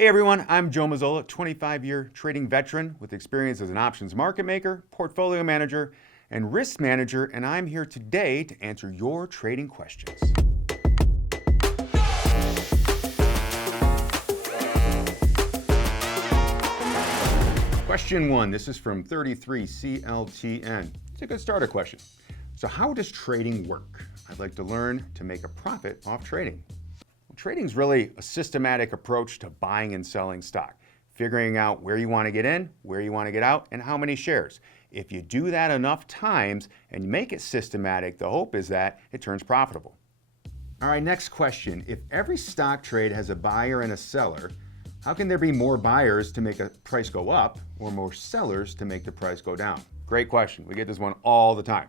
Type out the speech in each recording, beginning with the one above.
Hey everyone, I'm Joe Mazzola, 25-year trading veteran with experience as an options market maker, portfolio manager, and risk manager, and I'm here today to answer your trading questions. Question 1, this is from 33CLTN. It's a good starter question. So how does trading work? I'd like to learn to make a profit off trading. Trading is really a systematic approach to buying and selling stock, figuring out where you want to get in, where you want to get out, and how many shares. If you do that enough times and you make it systematic, the hope is that it turns profitable. All right, next question. If every stock trade has a buyer and a seller, how can there be more buyers to make a price go up or more sellers to make the price go down? Great question. We get this one all the time.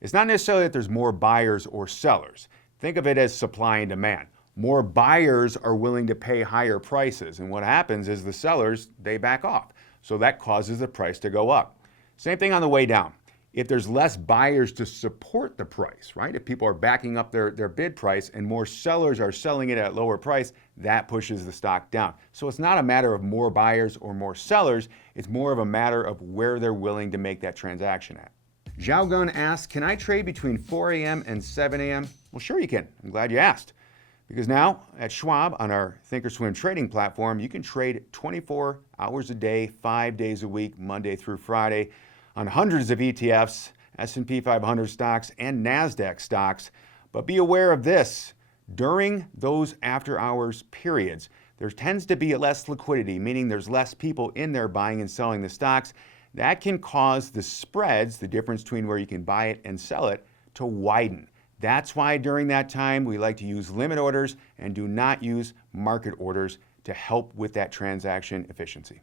It's not necessarily that there's more buyers or sellers. Think of it as supply and demand. More buyers are willing to pay higher prices, and what happens is the sellers, they back off. So that causes the price to go up. Same thing on the way down. If there's less buyers to support the price, right? If people are backing up their bid price and more sellers are selling it at lower price, that pushes the stock down. So it's not a matter of more buyers or more sellers, it's more of a matter of where they're willing to make that transaction at. Zhao Gun asks, can I trade between 4 a.m. and 7 a.m.? Well, sure you can. I'm glad you asked. Because now at Schwab on our Thinkorswim trading platform, you can trade 24 hours a day, 5 days a week, Monday through Friday, on hundreds of ETFs, S&P 500 stocks, and NASDAQ stocks. But be aware of this, during those after hours periods, there tends to be less liquidity, meaning there's less people in there buying and selling the stocks. That can cause the spreads, the difference between where you can buy it and sell it, to widen. That's why during that time, we like to use limit orders and do not use market orders to help with that transaction efficiency.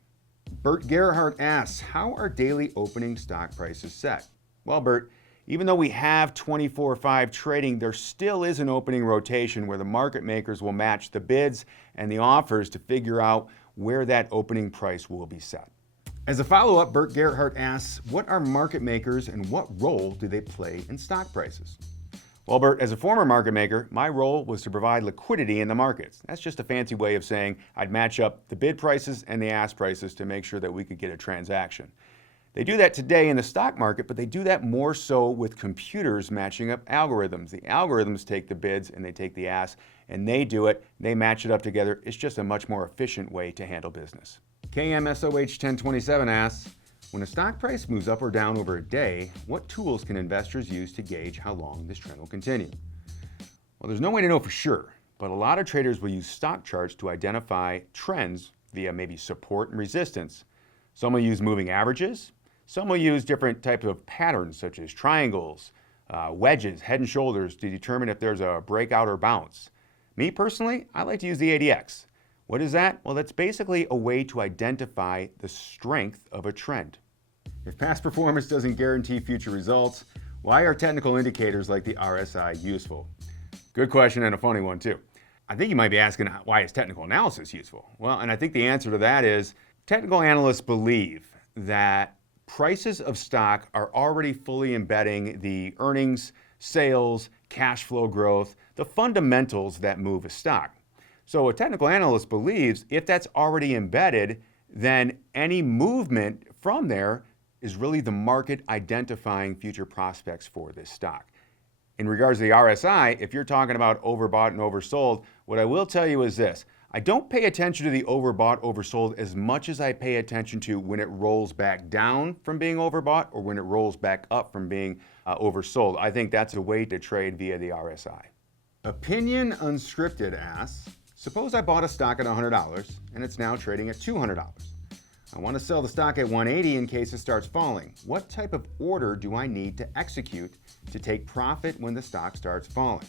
Bert Gerhardt asks, how are daily opening stock prices set? Well, Bert, even though we have 24/5 trading, there still is an opening rotation where the market makers will match the bids and the offers to figure out where that opening price will be set. As a follow-up, Bert Gerhardt asks, what are market makers and what role do they play in stock prices? Well, Bert, as a former market maker, my role was to provide liquidity in the markets. That's just a fancy way of saying I'd match up the bid prices and the ask prices to make sure that we could get a transaction. They do that today in the stock market, but they do that more so with computers matching up algorithms. The algorithms take the bids and they take the asks, and they do it, they match it up together. It's just a much more efficient way to handle business. KMSOH1027 asks, when a stock price moves up or down over a day, what tools can investors use to gauge how long this trend will continue? Well, there's no way to know for sure, but a lot of traders will use stock charts to identify trends via maybe support and resistance. Some will use moving averages. Some will use different types of patterns such as triangles, wedges, head and shoulders to determine if there's a breakout or bounce. Me personally, I like to use the ADX. What is that? Well, that's basically a way to identify the strength of a trend. If past performance doesn't guarantee future results, why are technical indicators like the RSI useful? Good question, and a funny one too. I think you might be asking, why is technical analysis useful? Well, and I think the answer to that is technical analysts believe that prices of stock are already fully embedding the earnings, sales, cash flow growth, the fundamentals that move a stock. So a technical analyst believes if that's already embedded, then any movement from there is really the market identifying future prospects for this stock. In regards to the RSI, if you're talking about overbought and oversold, what I will tell you is this. I don't pay attention to the overbought, oversold as much as I pay attention to when it rolls back down from being overbought or when it rolls back up from being oversold. I think that's a way to trade via the RSI. Opinion Unscripted asks, suppose I bought a stock at $100 and it's now trading at $200. I want to sell the stock at $180 in case it starts falling. What type of order do I need to execute to take profit when the stock starts falling?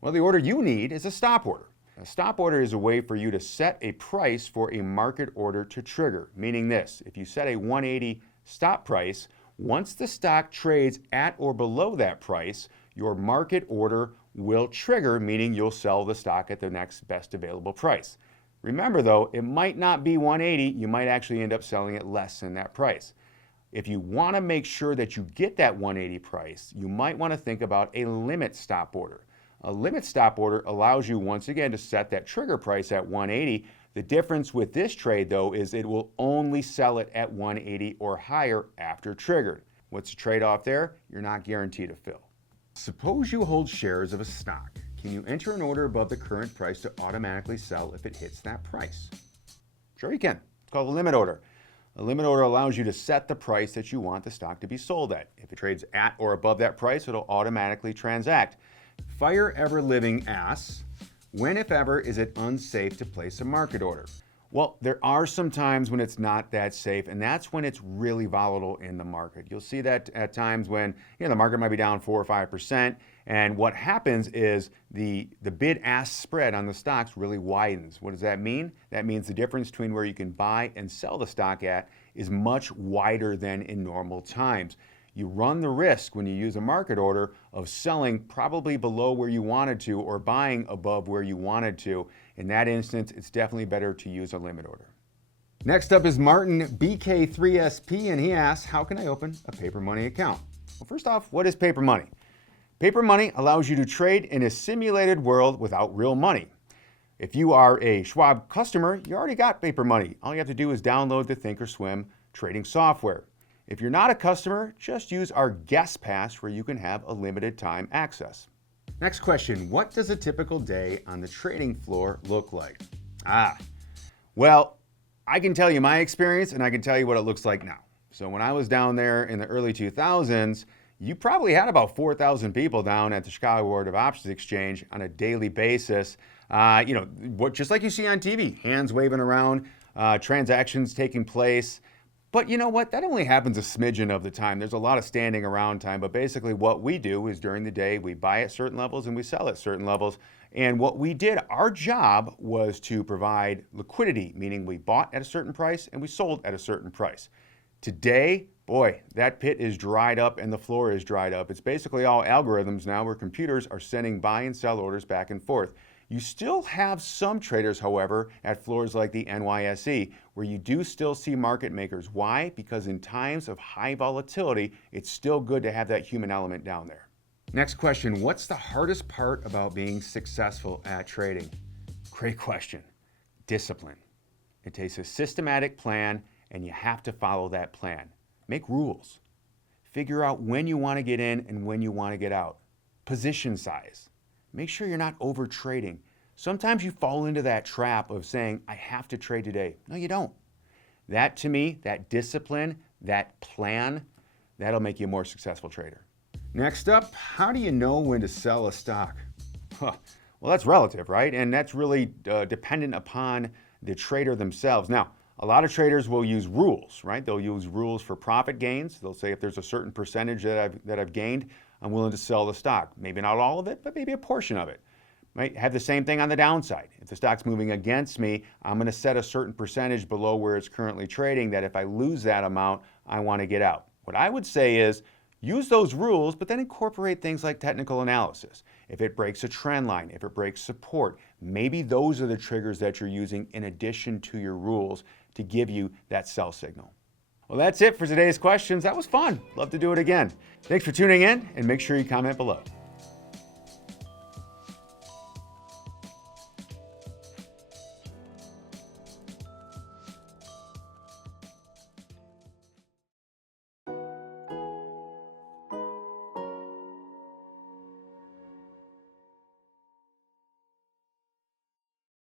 Well, the order you need is a stop order. A stop order is a way for you to set a price for a market order to trigger, meaning this, if you set a 180 stop price, once the stock trades at or below that price, your market order will trigger, meaning you'll sell the stock at the next best available price. Remember though, it might not be 180, you might actually end up selling it less than that price. If you want to make sure that you get that 180 price, you might want to think about a limit stop order. A limit stop order allows you once again to set that trigger price at 180. The difference with this trade, though, is it will only sell it at 180 or higher after triggered. What's the trade-off there? You're not guaranteed a fill. Suppose you hold shares of a stock. Can you enter an order above the current price to automatically sell if it hits that price? Sure you can. It's called a limit order. A limit order allows you to set the price that you want the stock to be sold at. If it trades at or above that price, it'll automatically transact. Fire Ever Living asks, when, if ever, is it unsafe to place a market order? Well, there are some times when it's not that safe, and that's when it's really volatile in the market. You'll see that at times when the market might be down 4 or 5%, and what happens is the bid-ask spread on the stocks really widens. What does that mean? That means the difference between where you can buy and sell the stock at is much wider than in normal times. You run the risk when you use a market order of selling probably below where you wanted to or buying above where you wanted to. In that instance, it's definitely better to use a limit order. Next up is Martin BK3SP, and he asks, how can I open a paper money account? Well, first off, what is paper money? Paper money allows you to trade in a simulated world without real money. If you are a Schwab customer, you already got paper money. All you have to do is download the Thinkorswim trading software. If you're not a customer, just use our guest pass where you can have a limited time access. Next question, what does a typical day on the trading floor look like? Well, I can tell you my experience and I can tell you what it looks like now. So when I was down there in the early 2000s, you probably had about 4,000 people down at the Chicago Board of Options Exchange on a daily basis. Just like you see on TV, hands waving around, transactions taking place. But you know what? That only happens a smidgen of the time. There's a lot of standing around time, but basically what we do is during the day, we buy at certain levels and we sell at certain levels. And what we did, our job was to provide liquidity, meaning we bought at a certain price and we sold at a certain price. Today, boy, that pit is dried up and the floor is dried up. It's basically all algorithms now where computers are sending buy and sell orders back and forth. You still have some traders, however, at floors like the NYSE, where you do still see market makers. Why? Because in times of high volatility, it's still good to have that human element down there. Next question, what's the hardest part about being successful at trading? Great question. Discipline. It takes a systematic plan, and you have to follow that plan. Make rules. Figure out when you want to get in and when you want to get out. Position size. Make sure you're not over trading. Sometimes you fall into that trap of saying, I have to trade today. No, you don't. That, to me, that discipline, that plan, that'll make you a more successful trader. Next up, how do you know when to sell a stock? Well, that's relative, right? And that's really dependent upon the trader themselves. Now, a lot of traders will use rules, right? They'll use rules for profit gains. They'll say if there's a certain percentage that I've gained, I'm willing to sell the stock. Maybe not all of it, but maybe a portion of it. Might have the same thing on the downside. If the stock's moving against me, I'm going to set a certain percentage below where it's currently trading that if I lose that amount, I want to get out. What I would say is use those rules, but then incorporate things like technical analysis. If it breaks a trend line, if it breaks support, maybe those are the triggers that you're using in addition to your rules to give you that sell signal. Well, that's it for today's questions. That was fun. Love to do it again. Thanks for tuning in, and make sure you comment below.